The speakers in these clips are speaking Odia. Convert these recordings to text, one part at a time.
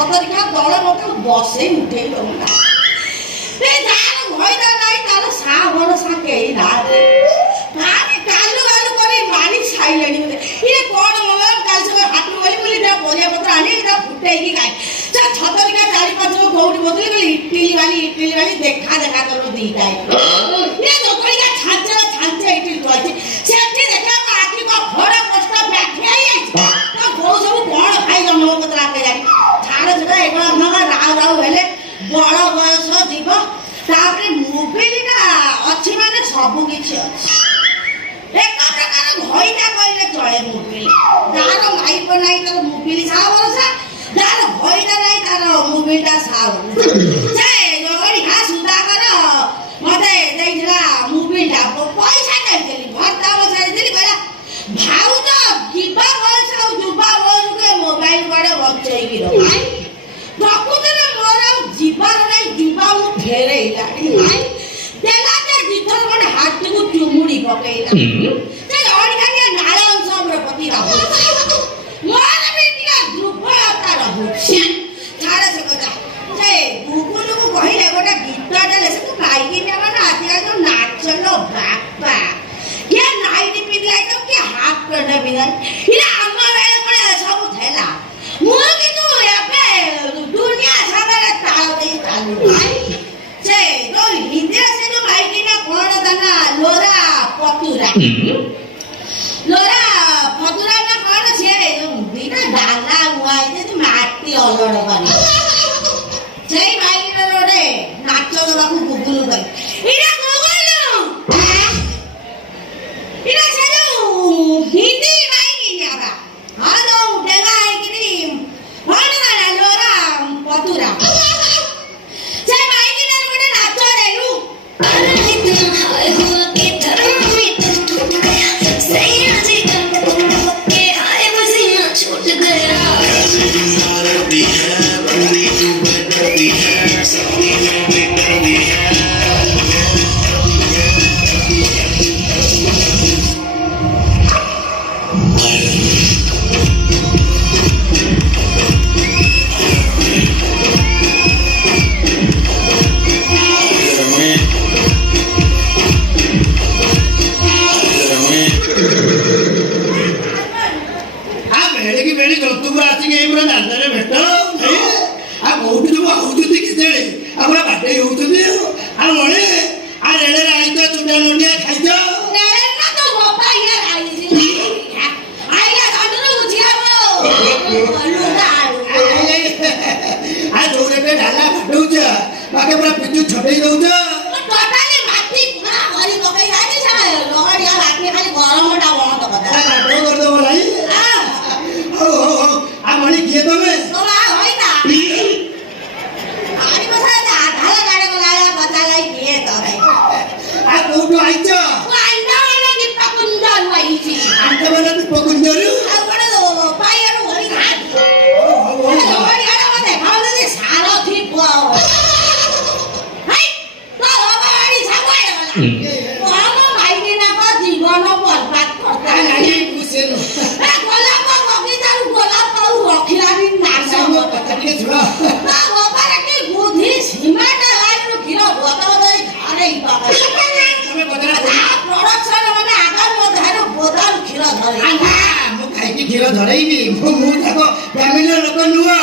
ଛତରିକା ଦଳେ ମୋତେ ବସେଇ ଉଠେଇ ଦଉନା ଯାହାର ଭୟଟା ନାହିଁ ତାର ସା ଭରସା କେହି ନାହାନ୍ତି କାଲୁ କାଲୁ କରି ମାରି ସାଇଲେଣି ମୋତେ ଇଏ କ'ଣ ମଙ୍ଗଳ କାଲି ସକାଳେ ହାଟରୁ ଗଲି ବୋଲି ପରିବା ପତ୍ର ଆଣି ଫୁଟେଇକି ଖାଇ ଛତରିକା ଚାରି ପାଞ୍ଚ କୋଉଠି ବସିଲି କହିଲି ଇଟିଲି ବାଲି ଦେଖା କରୁ ଦିଟା ଇଏ ଦୋକାନିକା ଛାଞ୍ଚେ ଇଟିଲି ଥୁଆଛି ସେଠି ଦେଖିବାକୁ ଆଖି ଘୋଡ଼ା କଷ୍ଟ ବ୍ୟାଖି ହେଇଯାଇଛି ବୋଉ ସବୁ କ'ଣ ଖାଇ ଜନ୍ମ କଥା କେଜାଣି ଛାଡ଼ ସେଟା ଏଗୁଡ଼ା ରାଉ ହେଲେ ବଡ଼ ବୟସ ଯିବ ତାପରେ ମୋବିଲଟା ଅଛି ମାନେ ସବୁ କିଛି ଅଛି ଏକ ପ୍ରକାର ଘଇଟା କହିଲେ ଚଳେ ମୋବିଲ ଯାହାର ମାଇପ ନାହିଁ ତାର ମୋବିଲ ସା ଭରସା ଯାହାର ଘଇଟା ନାହିଁ ତାର ମୋବିଲଟା ସା ଭରସା ସେ ଜଗଡ଼ିକା ସୁଧାକର ମତେ ଦେଇଥିଲା ମୋବିଲଟା ପଇସା ଦେଇଥିଲି ଭତ୍ତା ବସାଇଥିଲି କହିଲା ଭାଉଜ ଯିବା ବୟସ ଆଉ ଯୁବା ବୟସକୁ ମୋବାଇଲ କୁଆଡ଼େ ବଞ୍ଚେଇକି ରଖ ପ୍ରକୃତରେ ମୋର ଆଉ ଯିବାର ନାହିଁ ଯିବା ମୁଁ ଫେରେଇଲାଣି ଦେଲା ଯେ ଦିଥର ଗୋଟେ ହାତକୁ ଚୁମୁଡ଼ି ପକେଇଲା ସେ ଅଡ଼ିକାଟିଆ ନାଳ ଅଂଶ ଆମର ପ୍ରତି ରହୁଛି ମୋର ବି ଟିକେ ଦୁର୍ବଳତା ରହୁଛି ଛାଡ଼ ସେ କଥା ସେ ଗୁଗୁଲକୁ କହିଲେ ଗୋଟେ ଗୀତଟେ ସେ ତୁ ଗାଇକି ନେବା ନା ଆଜିକାଲି ଯୋଉ ନାଚଲ ବାପା କିଏ ନାଇଟି ପିନ୍ଧିଲା ତ କିଏ ହାଫ ପ୍ୟାଣ୍ଟ ପିନ୍ଧିଲା ଇଏ ଆମ ବେଳେ କ'ଣ ସବୁ ଥିଲା ମୁଁ କିନ୍ତୁ ଏବେ ଦୁନିଆ ସାଙ୍ଗରେ ତାଳ ଦେଇ ଚାଲୁ ସେ ଯୋଉ ହିନ୍ଦୀରେ ସେ ଯୋଉ ମାଇକିନା କ'ଣ ଦାନା ଲୋରା ପତୁରା ନା କ'ଣ ସେ ଦିଟା ଦାନା ହୁଆ ହେଇଛି ମାଟି ଅଲଡ଼ କରି ସେଇ ମାଇକିନା ଗୋଟେ ନାଚ ଦେବାକୁ ଗୁଗୁଲୁ କହି ଏଇଟା ଗୁଗୁଲୁ ଏଇଟା ସେ ଯୋଉ ହିନ୍ଦୀ ମାଇକିନା ହଁ ଯୋଉ ଡେଙ୍ଗା ହେଇକିରି କ'ଣ ଦାନା ଲୋରା ପତୁରା ସେ ମାଇକିନା ଗୋଟେ ନାଚ ଦେଲୁ କ୍ଷୀର ଧରେଇବି ମୁଁ ତାଙ୍କ ଫ୍ୟାମିଲିର ଲୋକ ନୁହଁ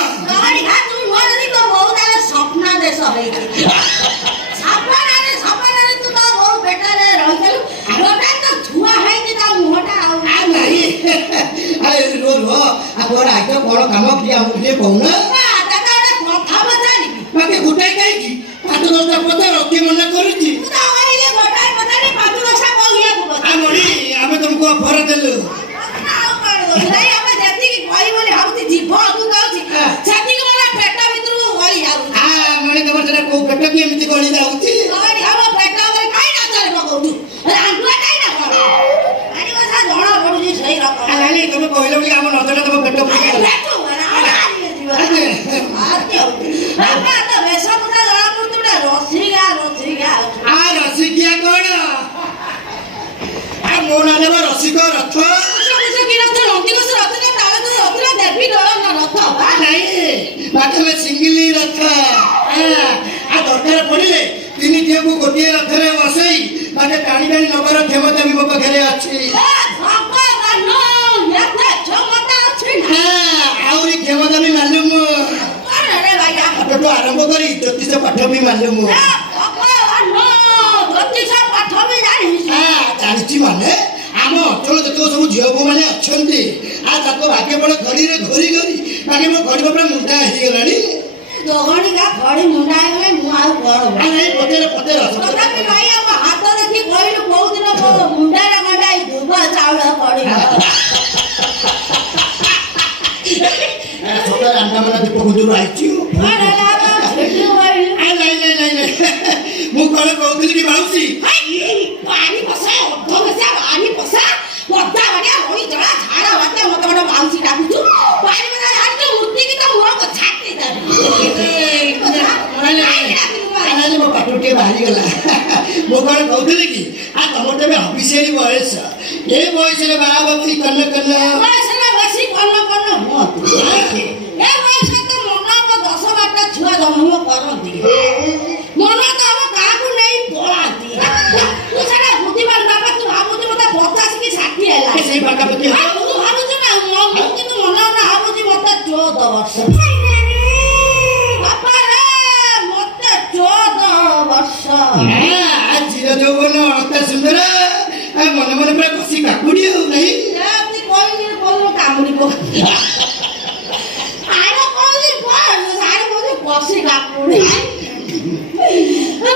ସ୍ୱପ୍ନ ଦେଶ ହେଇଛି ସପନରେ ତୁ ତ ବହୁ ବେଟାରେ ରହିଥିଲୁ ତ ଛୁଆ ହେଇଛି ତା ମୁହଁଟା ଆଉ ନାହିଁ ରୁହ ଆପଣ ଆଗ କ'ଣ କାମ କି ଆମକୁ ଟିକେ କହୁନା କଥା ପଚାରିବି ବାକି ଗୋଟାଏ କାହିଁକି 5-10ଟା ପଚାର କିଏ ମନା କରୁଛି ଆମେ ତମକୁ ଅଫର ଦେଲୁ ଆମେ ଯେତିକି କହି ବୋଲି ଭାବୁଛି ଜୀବ ଆଗକୁ ଯାଉଛି ସେତିକି ମୋର ପେଟ ଭିତରକୁ ଗଳି ଯାଉଛି ତମର ସେଟା କୋଉ ପେଟ କି ଏମିତି ଗଳି ଯାଉଛି ଆମ ପେଟ ଉପରେ କାହିଁ ନାଚରେ ପକଉଛୁ ରାନ୍ଧୁଆ କାହିଁ ନା କଣ ଜଣା ପଡୁଛି ସେଇ ରକମ ତମେ କହିଲ ବୋଲି ଆମ ନଜର ତମ ପେଟ ରସିକିଆ କଣ ମୋ ନାଁ ରସିକ ରଥ ପାଖରେ ସିଙ୍ଗିଲି ରଥ ଆଉ ଦରକାର ପଡ଼ିଲେ ତିନି ଦିଅକୁ ଗୋଟିଏ ରଥରେ ବସେଇ ମାନେ ଟାଣି ଟାଣି ନବାର କ୍ଷମତା ବି ମୋ ପାଖରେ ଅଛି। ଆହୁରି କ୍ଷମତା ବି ମାଲୁମ ପାଠଠୁ ଆରମ୍ଭ କରି ଜ୍ୟୋତିଷ ପାଠ ବି ମାଲୁମ। ଜାଣିଛି ମାନେ ଆମ ଅଞ୍ଚଳ ଯେତେକ ସବୁ ଝିଅ ବୋଉ ମାନେ ଅଛନ୍ତି ଆଉ ତାଙ୍କ ଭାଗ୍ୟ ବଡ଼ ଘଡ଼ିରେ ଘୋରି ଘୋରି ମାନେ ମୋ ଘଡ଼ି ପୁରା ମୁଣ୍ଡା ହେଇଗଲାଣି। ଘଡ଼ି ମୁଣ୍ଡା ହେଇଗଲେ ମୁଁ ଆଉ କଣ ପଚାର ପଚାର ତଥାପି ଭାଇ ଆମ ହାତ ଦେଖି କହିଲୁ କୋଉଦିନ ମୋ ମୁଣ୍ଡାରେ ଗଣ୍ଡା ଏଇ ଦୁବ ଚାଉଳ ପଡ଼ିବ। ସତରେ ଆଣ୍ଡାମାନ ଦୀପକୁଦରୁ ଆଇଛୁ। ମୁଁ କଣ କହୁଥିଲି କି ମାଉସୀ ପାଣି ପଶା ଅଧ ପଶା ପାଣି ପଶା ପଦା ବାଡ଼ିଆ ରହି ଜଳା ଝାଡ଼ା ବାତ୍ୟା ମତେ ଗୋଟେ ମାଉସୀ ଡାକୁଛୁ ପାଣି ପଶା ଝାଡ଼ିଛୁ ମୂର୍ତ୍ତିକି ତ ମୁହଁକୁ ଛାଟି ମୋ ପାଠ ଟିକେ ବାହାରିଗଲା। ମୁଁ କଣ କହୁଥିଲି କି ତମର ତେବେ ଅଫିସିଆଲି ବୟସ ଏ ବୟସରେ ବାହା ବାପି କଲ କଲ ବୟସରେ ବେଶୀ କଲ କଲ ହୁଅନ୍ତୁ ଏ ବୟସରେ ତ ମନ 10-12ଟା ଛୁଆ ଜନ୍ମ କରନ୍ତି ମନ ତ ଆମ କାହାକୁ ନେଇ ପଳାନ୍ତି ତୁ ସେଟା ବୁଝିପାରୁ ବାପା ତୁ ଭାବୁଛୁ ମତେ 50 କି 60 ହେଲା ସେଇ ପାଖାପାଖି ତୁ ଭାବୁଛୁ ନା ମୁଁ କିନ୍ତୁ ମନ ନା ଭାବୁଛି ମତେ 14 ବର୍ଷ ବାପା ରେ ମତେ 14 ବର୍ଷ ଚିର ଯୌବନ ଅଳତା ସୁନ୍ଦର ମନେ ମନେ ପୁରା କଷି କାକୁଡି ଆଉ ନାହିଁ କାମୁଡି କଷି କାକୁଡି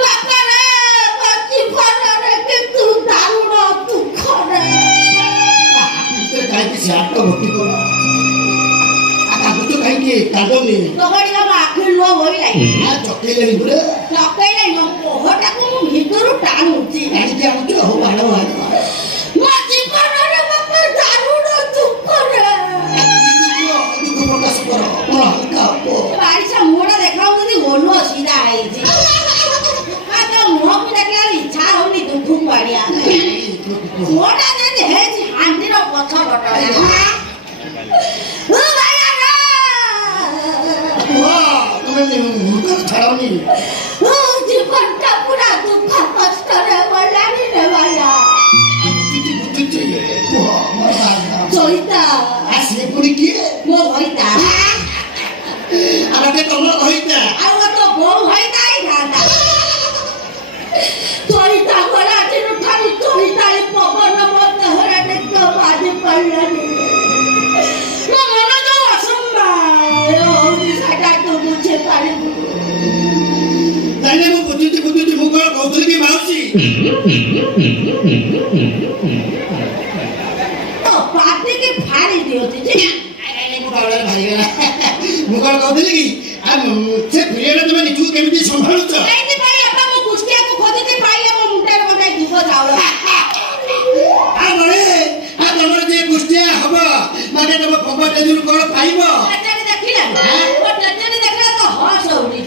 ବାପା ରେ କିନ୍ତୁ ଦାରୁଣ ଦୁଃଖରେ କାହିଁକି ସେ ହାତ ଭର୍ତ୍ତି କର କାନ୍ଦୁଛ କାହିଁକି କାନ୍ଦନି ଆଖି ଲୁହ ବୋଇଲାଇ ଚକେଇଲେଣି ପୁରା ଚକେଇଲାଇ ମୋ ପୋହଟାକୁ ମୁଁ ଭିତରୁ ଟାଣୁଛି ଆଣିକି ଆଣୁଛ ହଉ ବାଡ଼ ମୋ ଜୀବନରେ ବାପା ଦାରୁଣ ଦୁଃଖରେ ଦୁଃଖ ପ୍ରକାଶ କର କଣ ହାଲକା ହବ ବାରିଶା ମୁହଁଟା ଦେଖାଉଛନ୍ତି ଓଲୁଅ ସିଧା ହେଇଛି ମୁହଁକୁ ଦେଖିଲା ଇଚ୍ଛା ହଉନି ଦୁଃଖ ପାଡ଼ିଆ ମୁହଁଟା ଯେମିତି ହେଇଛି ହାଣ୍ଡିର ପଛ ବଟରେ ଛାଡ଼ନି ଜୀବନଟା ପୁରା ଦୁଃଖ କଷ୍ଟରେ ଗଲାଣି ରେ ଭାଇଆ ସହିତ ଆସିଲେ ପୁଣି କିଏ ମୋ ଭଇତା ଆମେ ତମର କହିତା ଆଉ ତ ବୋଉ ଭଇତା ହେଇଥାନ୍ତା ସହିତ ଗଲା ଦିନ ଠାରୁ ସହିତାଳି ପବନ ମୋ ଦେହରେ ଦେଖ ବାଜି ପଡ଼ିଲାନି ମୋ ମନ ଯୋଉ ଅସମ୍ଭାଳ ହଉଛି ସେଟା ତୁ ବୁଝି ପାରିବୁ ନାଇଁ ମୁଁ ବୁଝୁଛି ମୁଁ କଣ କହୁଥିଲି କି ମାଉସୀ ପାଟିକି ଫାଡ଼ି ଦିଅନ୍ତି ମୁଁ କଣ କହୁଥିଲି କି ସେ ପିରିୟଡ଼ ତମେ ନିଜକୁ କେମିତି ସମ୍ଭାଳୁଛ ମୁଁ କୁଷ୍ଟିଆକୁ ଖୋଜିଛି ପାଇଲେ ମୋ ମୁଣ୍ଡରେ ଗୋଟାଏ ଦୁଃଖ ଚାଉଳ ତମର ଯିଏ କୁଷ୍ଟିଆ ହବ ମାନେ ତମ ଖବର ତେଜୁରୁ କଣ ପାଇବ ଦେଖିଲା ତ ହସ ଉଡି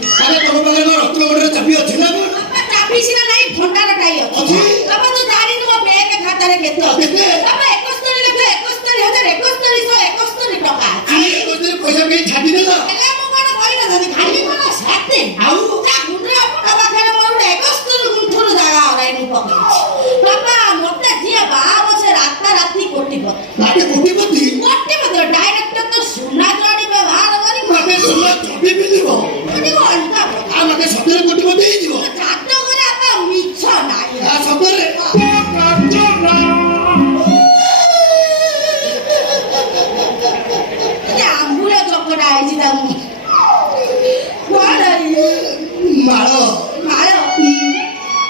ତମ ପାଖରେ କଣ ରତ୍ନଗଡ଼ରେ ଚାବି ଅଛି ନା ଚାବି ସିନା ନାହିଁ ଭଣ୍ଡାର ଟାଇ ଅଛି ତମେ ତ ଜାଣିନୁ ମୋ ବ୍ୟାଙ୍କ ଖାତାରେ କେତେ ଅଛି ତମେ 71,71,71,71 ଟଙ୍କା ପଇସା କେହି ଛାଡ଼ିଦେଲ ହେଲେ ମୁଁ କଣ କହିନଥିଲି ଖାଲି କଣ ସାଥେ ଆଉ ଗୁଣ୍ଡରେ ଆପଣଙ୍କ ପାଖରେ ମୋର 71 ଗୁଣ୍ଠରୁ ଜାଗା ହରାଇ ମୁଁ ପକେଇଛି ବାପା ମତେ ଯିଏ ବାହା ସେ ରାତାରାତି କୋଟିପତି ଡାଇରେକ୍ଟର ତ ସୁନା ଜଡ଼ି ବ୍ୟବହାର କରି ମତେ ସୁନା ଜଡ଼ି ମିଳିବ ମତେ ସତରେ କୋଟିପତି ହେଇଯିବ ଜାତକରେ ବାପା ମିଛ ନାହିଁ ସତରେ ଆମ୍ବୁଲ ଚକଟା ହେଇଛି ତାକୁ ମାଳ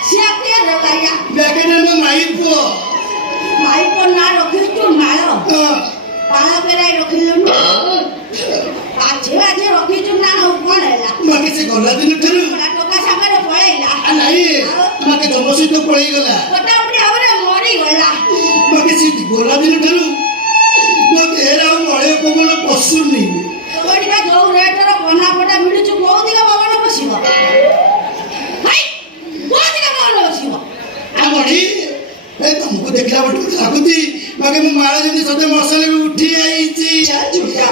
ସିଏ କିଏ ରଖାଇଲା ବ୍ୟାକେଟରେ ମୋ ମାଇ ପୁଅ ନାଁ ରଖିଛୁ ମାଳ ପାଳ କେରାଇ ରଖିଲୁନି ଆଜି ରଖିଛୁ ନା ଆଉ କଣ ହେଲା ମାକେ ସେ ଗଲା ଦିନ ଠାରୁ ଟୋକା ସାଙ୍ଗରେ ପଳେଇଲା ନାଇଁ ମାକେ ତମ ସହିତ ପଳେଇଗଲା ଗୋଟାଉଟି ଭାବରେ ମରିଗଲା ମାକେ ସେ ଗଲା ଦିନ ଠାରୁ ମୋ ଦେହରେ ଆଉ ମଳୟ ପବନ ପଶୁନି ଯୋଉ ରେଟର କନା ଫଟା ମିଳୁଛି କୋଉ ଦିନ ପବନ ପଶିବ ଆମଣି ତମକୁ ଦେଖିଲା ବେଳକୁ ଲାଗୁଛି ବାକି ମୋ ମାଳ ଯେମିତି ସତେ ମଶାରେ ଉଠି ଆଇଛି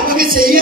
ବାକି ସେଇଆ